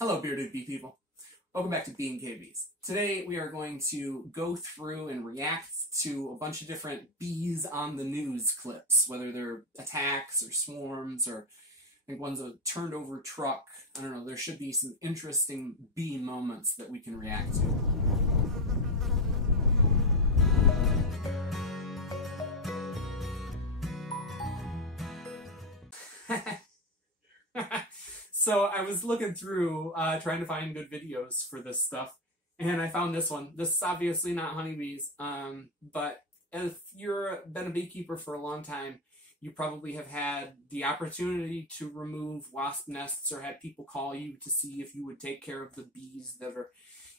Hello, bearded bee people. Welcome back to Being KBs. Today we are going to go through and react to a bunch of different bees on the news clips, whether they're attacks or swarms or I think one's a turned over truck. I don't know, there should be some interesting bee moments that we can react to. So I was looking through trying to find good videos for this stuff, and I found this one. This is obviously not honeybees, but if you've been a beekeeper for a long time, you probably have had the opportunity to remove wasp nests or had people call you to see if you would take care of the bees that are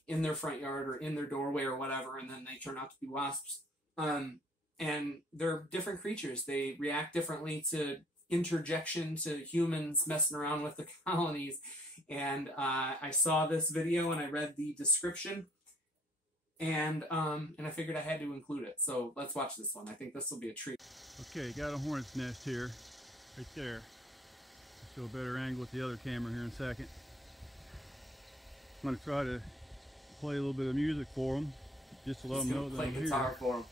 in their front yard or in their doorway or whatever, and then they turn out to be wasps. And they're different creatures. They react differently to interjection to humans messing around with the colonies, and I saw this video and I read the description, and I figured I had to include it. So let's watch this one. I think this will be a treat. Okay, got a hornet's nest here, right there. I'll show a better angle with the other camera here in a second. I'm going to try to play a little bit of music for them, just to let them know that I'm here for them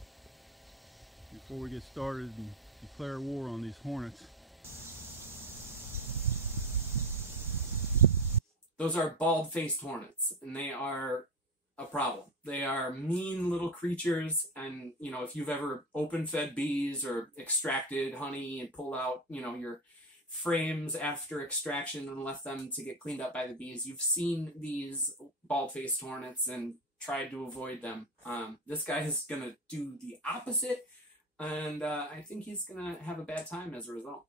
before we get started and declare war on these hornets. Those are bald-faced hornets, and they are a problem. They are mean little creatures, and you know, if you've ever open-fed bees or extracted honey and pulled out, you know, your frames after extraction and left them to get cleaned up by the bees, you've seen these bald-faced hornets and tried to avoid them. This guy is gonna do the opposite, and I think he's gonna have a bad time as a result.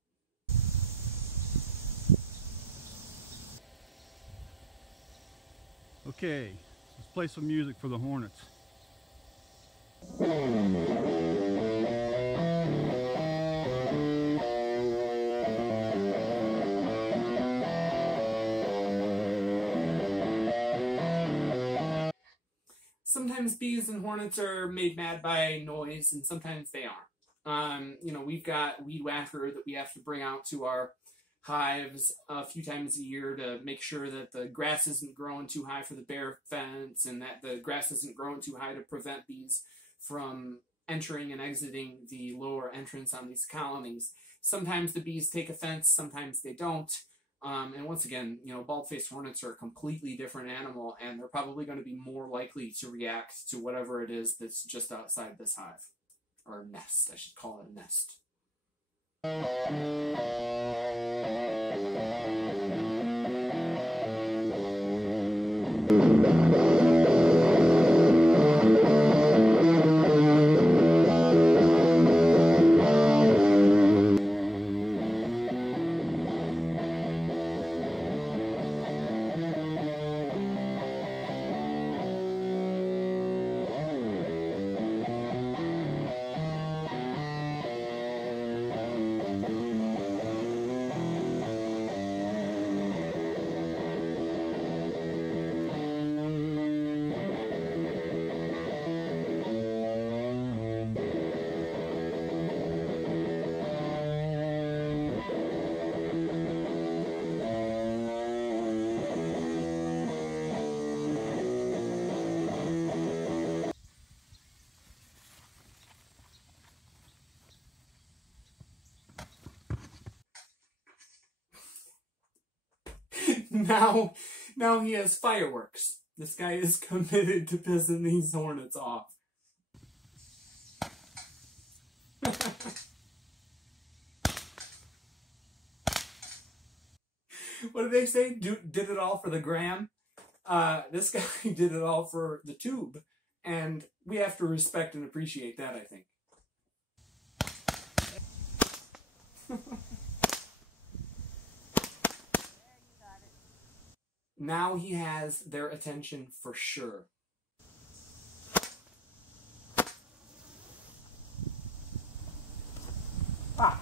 Okay, let's play some music for the hornets. Sometimes bees and hornets are made mad by noise, and sometimes they aren't. You know, we've got weed whacker that we have to bring out to our hives a few times a year to make sure that the grass isn't growing too high for the bare fence, and that the grass isn't growing too high to prevent bees from entering and exiting the lower entrance on these colonies. Sometimes the bees take offense, sometimes they don't. And once again, you know, bald-faced hornets are a completely different animal, and they're probably going to be more likely to react to whatever it is that's just outside this hive. Or nest, I should call it a nest. Now he has fireworks. This guy is committed to pissing these hornets off. What did they say? Did it all for the gram? This guy did it all for the tube. And we have to respect and appreciate that, I think. Now he has their attention for sure. Ah.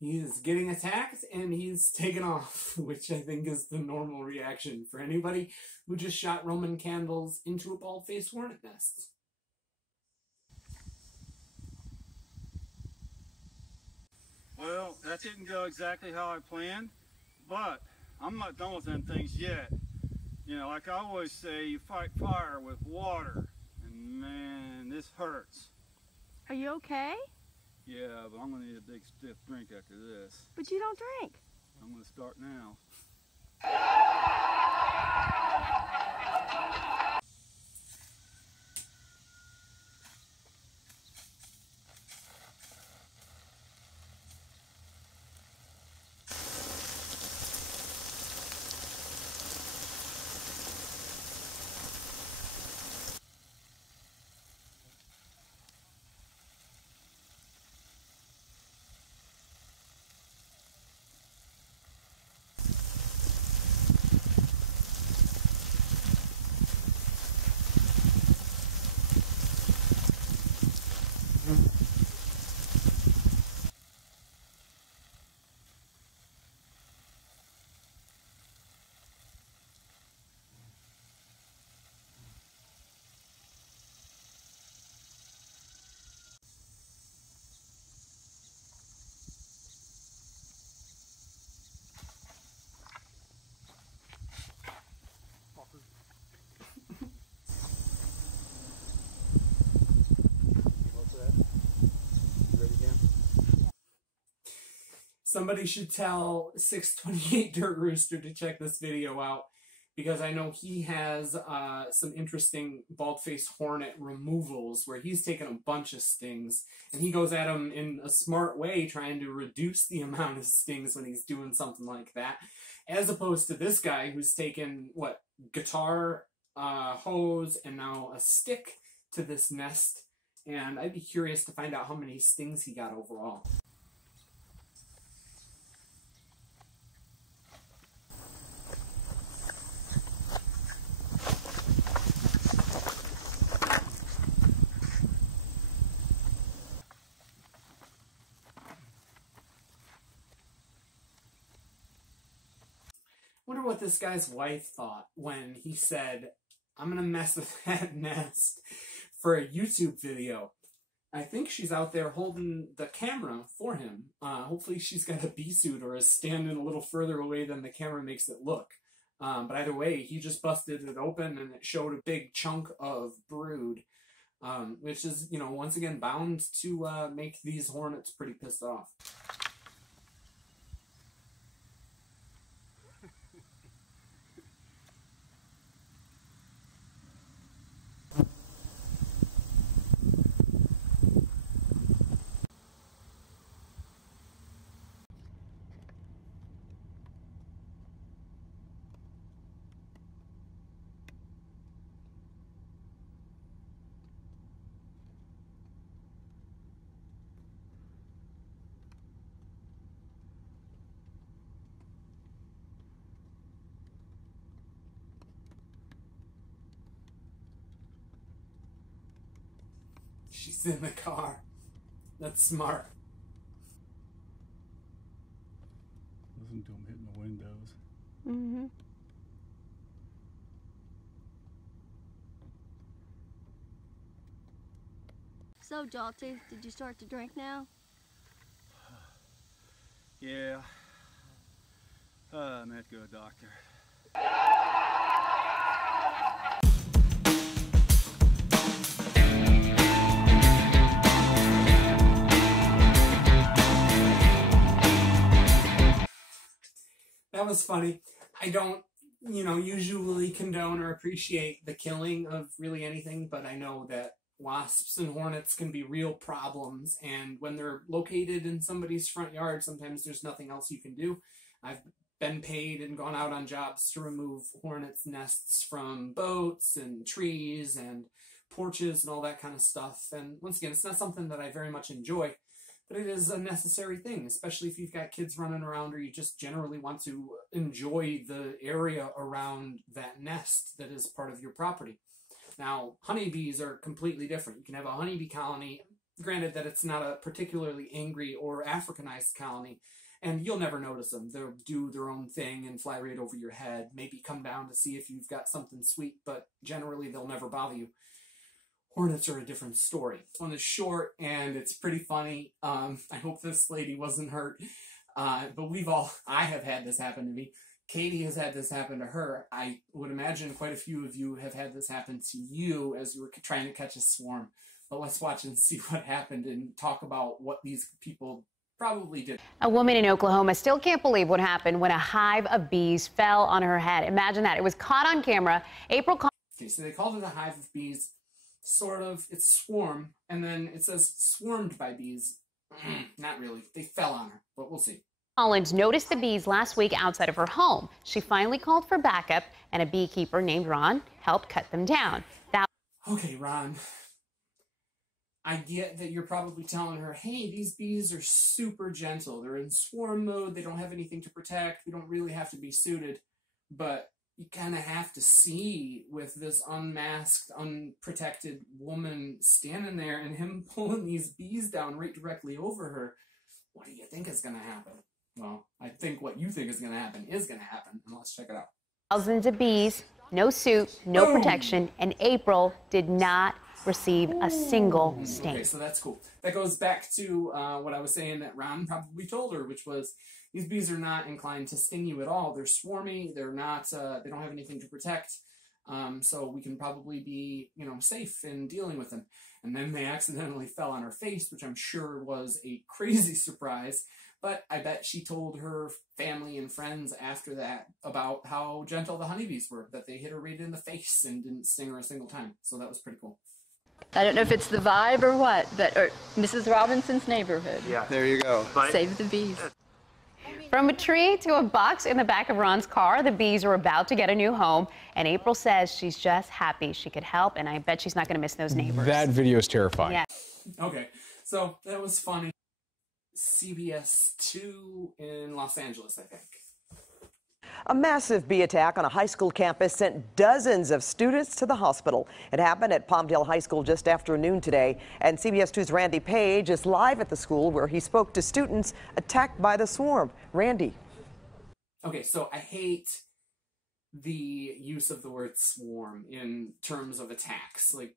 He's getting attacked and he's taken off, which I think is the normal reaction for anybody who just shot Roman candles into a bald-faced hornet nest. Well, that didn't go exactly how I planned, but I'm not done with them things yet. You know, like I always say, you fight fire with water, and man, this hurts. Are you okay? Yeah, but I'm gonna need a big stiff drink after this. But you don't drink. I'm gonna start now. Somebody should tell 628 Dirt Rooster to check this video out, because I know he has some interesting bald-faced hornet removals where he's taken a bunch of stings, and he goes at them in a smart way, trying to reduce the amount of stings when he's doing something like that, as opposed to this guy who's taken, what, guitar, hose, and now a stick to this nest, and I'd be curious to find out how many stings he got overall. Wonder what this guy's wife thought when he said, I'm gonna mess with that nest for a YouTube video. I think she's out there holding the camera for him. Hopefully she's got a bee suit or is standing a little further away than the camera makes it look. But either way, he just busted it open and it showed a big chunk of brood, which is, you know, once again bound to make these hornets pretty pissed off. She's in the car. That's smart. Listen to them hitting the windows. Mm-hmm. So, Jalty, did you start to drink now? Yeah. I'm at good, doctor. That was funny. I don't, you know, usually condone or appreciate the killing of really anything, but I know that wasps and hornets can be real problems, and when they're located in somebody's front yard, sometimes there's nothing else you can do. I've been paid and gone out on jobs to remove hornets' nests from boats and trees and porches and all that kind of stuff, and once again, it's not something that I very much enjoy, but it is a necessary thing, especially if you've got kids running around or you just generally want to enjoy the area around that nest that is part of your property. Now, honeybees are completely different. You can have a honeybee colony, granted that it's not a particularly angry or Africanized colony, And you'll never notice them. They'll do their own thing and fly right over your head. Maybe come down to see if you've got something sweet, but generally they'll never bother you. Hornets are a different story. This one is short and it's pretty funny. I hope this lady wasn't hurt. But I have had this happen to me. Katie has had this happen to her. I would imagine quite a few of you have had this happen to you as you were trying to catch a swarm. But let's watch and see what happened and talk about what these people probably did. A woman in Oklahoma still can't believe what happened when a hive of bees fell on her head. Imagine that. It was caught on camera. Okay, so they called it a hive of bees. Sort of. It's swarm. And then it says swarmed by bees. Not really. They fell on her, but we'll see. Collins noticed the bees last week outside of her home. She finally called for backup, and a beekeeper named Ron helped cut them down. Okay, Ron. I get that you're probably telling her, hey, these bees are super gentle. They're in swarm mode. They don't have anything to protect. We don't really have to be suited. But you kind of have to see with this unmasked, unprotected woman standing there and him pulling these bees down right directly over her. What do you think is going to happen? Well, I think what you think is going to happen is going to happen. And let's check it out. Thousands of bees, no suit, no protection, and April did not receive a single sting. Okay, so that's cool. That goes back to what I was saying that Ron probably told her, which was these bees are not inclined to sting you at all. They're swarmy. They're not. They don't have anything to protect. So we can probably be, safe in dealing with them. And then they accidentally fell on her face, which I'm sure was a crazy surprise. But I bet she told her family and friends after that about how gentle the honeybees were, that they hit her right in the face and didn't sting her a single time. So that was pretty cool. I don't know if it's the vibe or what, but Mrs. Robinson's neighborhood. Yeah, there you go. Save the bees. From a tree to a box in the back of Ron's car, the bees are about to get a new home, and April says she's just happy she could help, and I bet she's not going to miss those neighbors. That video is terrifying. Yeah. Okay, so that was funny. CBS 2 in Los Angeles, I think. A massive bee attack on a high school campus sent dozens of students to the hospital. It happened at Palmdale High School just after noon today, and CBS 2's Randy Page is live at the school where he spoke to students attacked by the swarm. Randy. Okay, so I hate the use of the word swarm in terms of attacks. Like,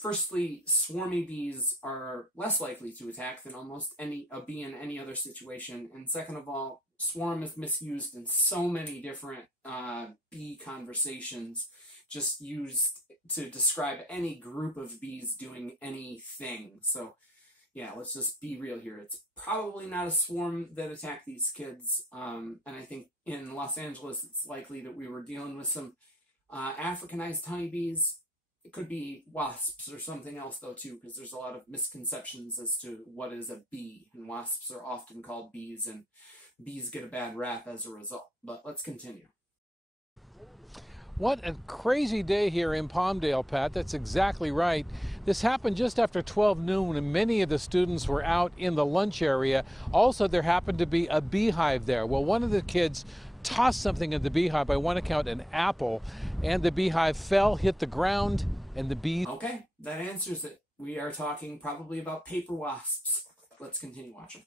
firstly, swarmy bees are less likely to attack than almost a bee in any other situation. And second of all, swarm is misused in so many different bee conversations, just used to describe any group of bees doing anything. So, yeah, let's just be real here. It's probably not a swarm that attacked these kids. And I think in Los Angeles, it's likely that we were dealing with some Africanized honeybees. It could be wasps or something else, though, too, because there's a lot of misconceptions as to what is a bee. And wasps are often called bees, and bees get a bad rap as a result. But let's continue. What a crazy day here in Palmdale, Pat. That's exactly right. This happened just after 12 noon, and many of the students were out in the lunch area. Also, there happened to be a beehive there. Well, one of the kids tossed something in the beehive, by one account an apple, and the beehive fell, hit the ground, and the bees... Okay, that answers it. We are talking probably about paper wasps. Let's continue watching.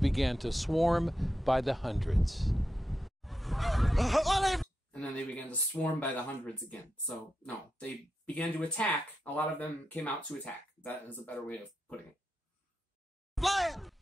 Began to swarm by the hundreds. And then they began to swarm by the hundreds again. So, no, they began to attack. A lot of them came out to attack. That is a better way of putting it.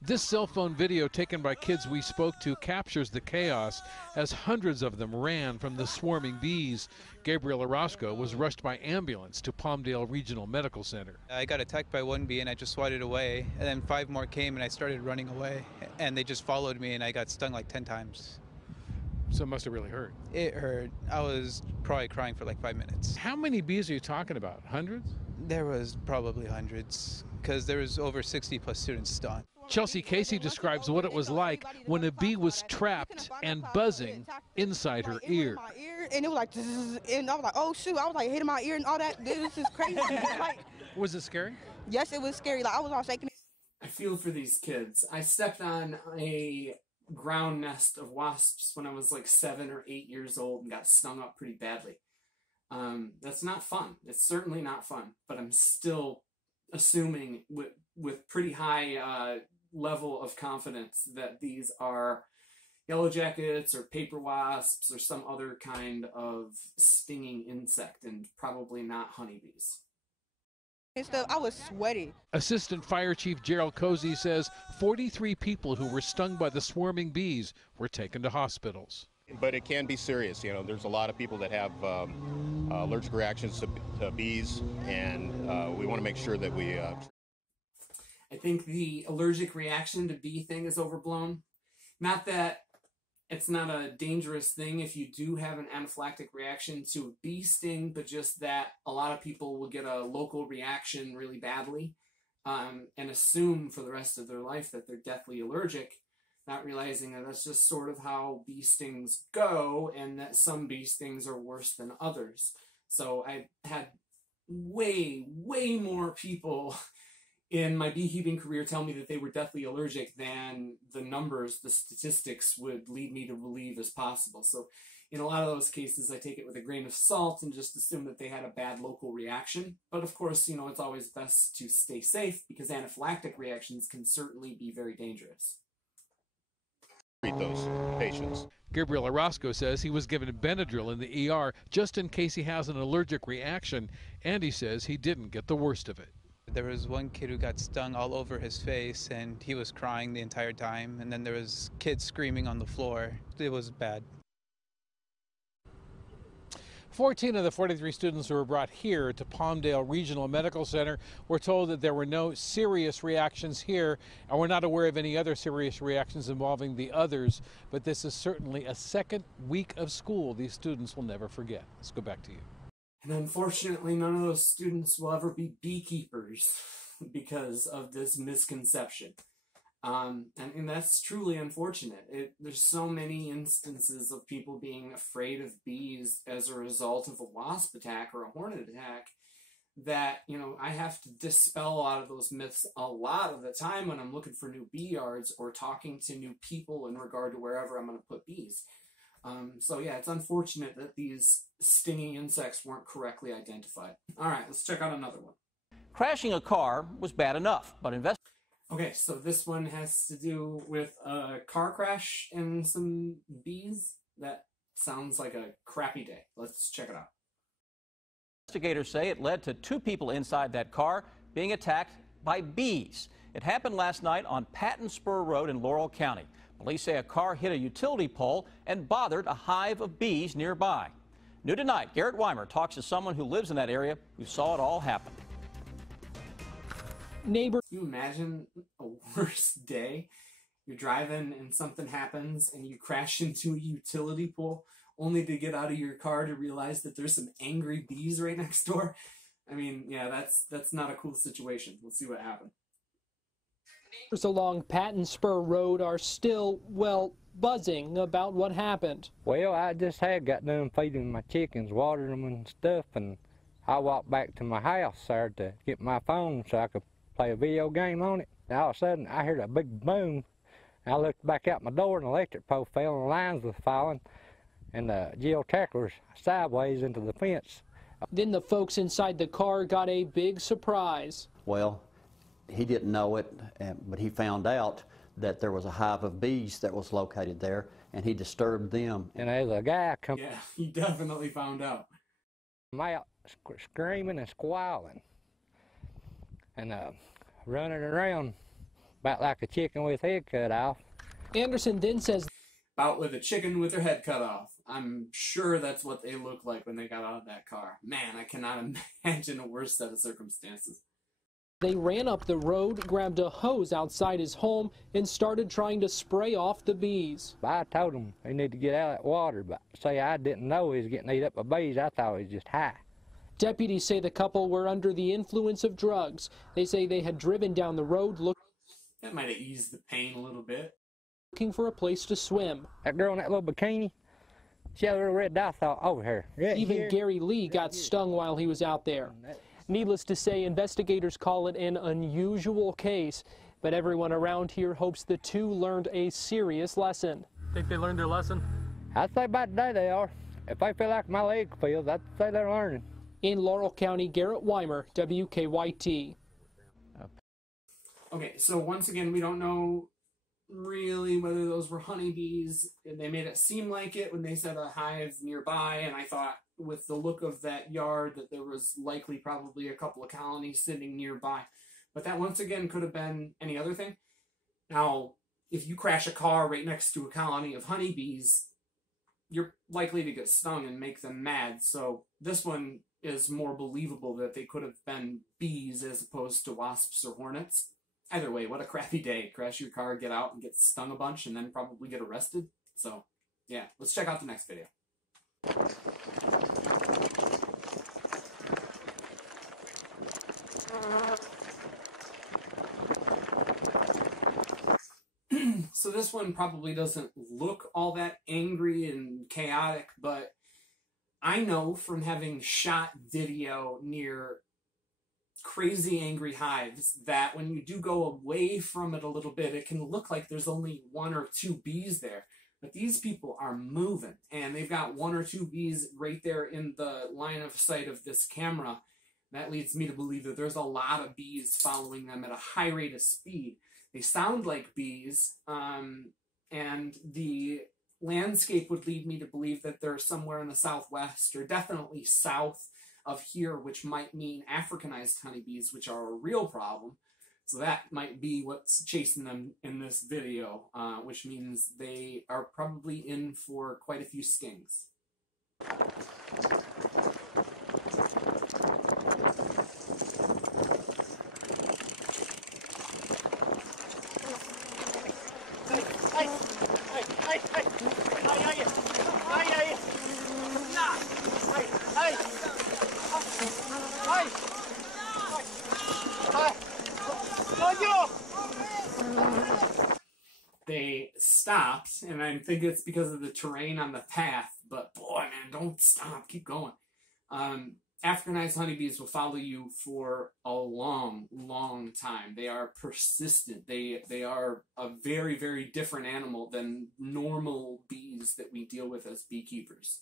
This cell phone video taken by kids we spoke to captures the chaos as hundreds of them ran from the swarming bees. Gabriel Orozco was rushed by ambulance to Palmdale Regional Medical Center. I got attacked by one bee and I just swatted away, and then 5 more came and I started running away, and they just followed me and I got stung like 10 times. So it must have really hurt. It hurt. I was probably crying for like 5 minutes. How many bees are you talking about? Hundreds? There was probably hundreds, because there was over 60 plus students stung. Chelsea Casey describes what it was like when a bee was trapped and buzzing inside her ear. And it was like, and I was like, oh shoot, I was like hitting my ear and all that. This is crazy. Like, was it scary? Yes, it was scary. Like I was all shaking. I feel for these kids. I stepped on a ground nest of wasps when I was like 7 or 8 years old and got stung up pretty badly. That's not fun. It's certainly not fun, but I'm still assuming with pretty high level of confidence that these are yellow jackets or paper wasps or some other kind of stinging insect, and probably not honeybees. And stuff, I was sweaty. Assistant Fire Chief Gerald Cozy says 43 people who were stung by the swarming bees were taken to hospitals. But it can be serious. You know, there's a lot of people that have allergic reactions to bees, and we want to make sure that we... I think the allergic reaction to bee thing is overblown. Not that it's not a dangerous thing if you do have an anaphylactic reaction to a bee sting, but just that a lot of people will get a local reaction really badly and assume for the rest of their life that they're deathly allergic, not realizing that that's just sort of how bee stings go, and that some bee stings are worse than others. So I had way more people in my beekeeping career tell me that they were deathly allergic than the numbers, the statistics would lead me to believe is possible. So in a lot of those cases, I take it with a grain of salt and just assume that they had a bad local reaction. But of course, you know, it's always best to stay safe because anaphylactic reactions can certainly be very dangerous. Treat those patients. Gabriel Orozco says he was given Benadryl in the ER just in case he has an allergic reaction, and he says he didn't get the worst of it. There was one kid who got stung all over his face, and he was crying the entire time. And then there was kids screaming on the floor. It was bad. 14 of the 43 students who were brought here to Palmdale Regional Medical Center were told that there were no serious reactions here, and we're not aware of any other serious reactions involving the others. But this is certainly a second week of school these students will never forget. Let's go back to you. And unfortunately, none of those students will ever be beekeepers because of this misconception. And that's truly unfortunate. There's so many instances of people being afraid of bees as a result of a wasp attack or a hornet attack that, you know, I have to dispel a lot of those myths a lot of the time when I'm looking for new bee yards or talking to new people in regard to wherever I'm going to put bees. So yeah, it's unfortunate that these stinging insects weren't correctly identified. All right, let's check out another one. Crashing a car was bad enough, but Okay, so this one has to do with a car crash and some bees. That sounds like a crappy day. Let's check it out. Investigators say it led to 2 people inside that car being attacked by bees. It happened last night on Patton Spur Road in Laurel County. Police say a car hit a utility pole and bothered a hive of bees nearby. New tonight, Garrett Weimer talks to someone who lives in that area who saw it all happen. Neighbor. Can you imagine a worse day? You're driving and something happens and you crash into a utility pole only to get out of your car to realize that there's some angry bees right next door. I mean, yeah, that's not a cool situation. Let's see what happened. Neighbors along Patton Spur Road are still, well, buzzing about what happened. Well, I just had got done feeding my chickens, watering them and stuff, and I walked back to my house there to get my phone so I could play a video game on it. And all of a sudden, I heard a big boom. I looked back out my door, and the electric pole fell, and the lines were falling, and the geotacker was sideways into the fence. Then the folks inside the car got a big surprise. Well, he didn't know it, but he found out that there was a hive of bees that was located there, and he disturbed them. And there's a guy come. Yeah, he definitely found out. I'm out screaming and squalling, and running around about like a chicken with his head cut off. Anderson then says, about with a chicken with their head cut off. I'm sure that's what they looked like when they got out of that car. Man, I cannot imagine a worse set of circumstances. They ran up the road, grabbed a hose outside his home, and started trying to spray off the bees. I told him he needed to get out of that water, but say I didn't know he was getting eaten up by bees. I thought he was just high. Deputies say the couple were under the influence of drugs. They say they had driven down the road that might have eased the pain a little bit. Looking for a place to swim. That girl in that little bikini, she had a little red dot over her. Right Even here. Gary Lee got stung while he was out there. Needless to say, investigators call it an unusual case, but everyone around here hopes the 2 learned a serious lesson. Think they learned their lesson? I'd say by today they are. If they feel like my leg feels, I'd say they're learning. In Laurel County, Garrett Weimer, WKYT. Okay, so once again, we don't know really whether those were honeybees. They made it seem like it when they said a hive nearby, and I thought with the look of that yard that there was likely probably a couple of colonies sitting nearby. But that once again could have been any other thing. Now, if you crash a car right next to a colony of honeybees, you're likely to get stung and make them mad. So this one is more believable that they could have been bees as opposed to wasps or hornets. Either way, what a crappy day. Crash your car, get out, and get stung a bunch, and then probably get arrested. So, yeah, let's check out the next video. So this one probably doesn't look all that angry and chaotic, but I know from having shot video near crazy angry hives that when you do go away from it a little bit, it can look like there's only 1 or 2 bees there. But these people are moving, and they've got 1 or 2 bees right there in the line of sight of this camera. That leads me to believe that there's a lot of bees following them at a high rate of speed. They sound like bees, and the landscape would lead me to believe that they're somewhere in the southwest, or definitely south of here, which might mean Africanized honeybees, which are a real problem. So that might be what's chasing them in this video, which means they are probably in for quite a few stings. They stopped, and I think it's because of the terrain on the path, but boy, man, don't stop, keep going. Africanized honeybees will follow you for a long, long time. They are persistent. They are a very, very different animal than normal bees that we deal with as beekeepers.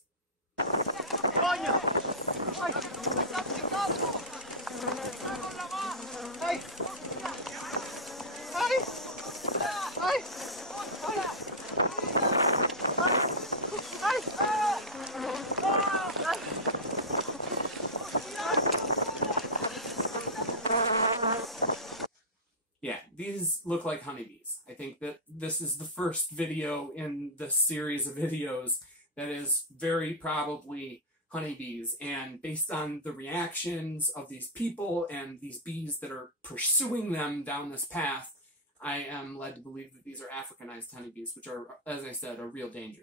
Yeah, these look like honeybees. I think that this is the first video in the series of videos that is very probably honeybees, and based on the reactions of these people and these bees that are pursuing them down this path, I am led to believe that these are Africanized honeybees, which are, as I said, a real danger.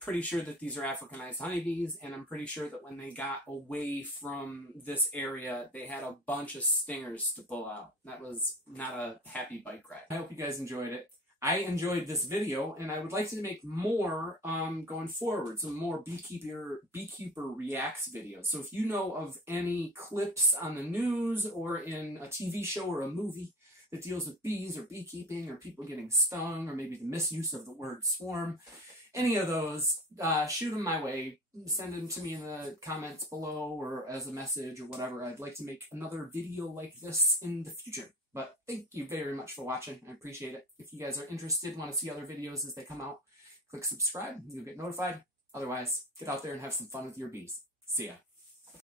Pretty sure that these are Africanized honeybees, and I'm pretty sure that when they got away from this area, they had a bunch of stingers to pull out. That was not a happy bike ride. I hope you guys enjoyed it. I enjoyed this video, and I would like to make more going forward, some more Beekeeper Reacts videos. So if you know of any clips on the news or in a TV show or a movie that deals with bees or beekeeping or people getting stung or maybe the misuse of the word swarm, any of those, shoot them my way. Send them to me in the comments below or as a message or whatever. I'd like to make another video like this in the future. But thank you very much for watching. I appreciate it. If you guys are interested, want to see other videos as they come out, click subscribe. You'll get notified. Otherwise, get out there and have some fun with your bees. See ya.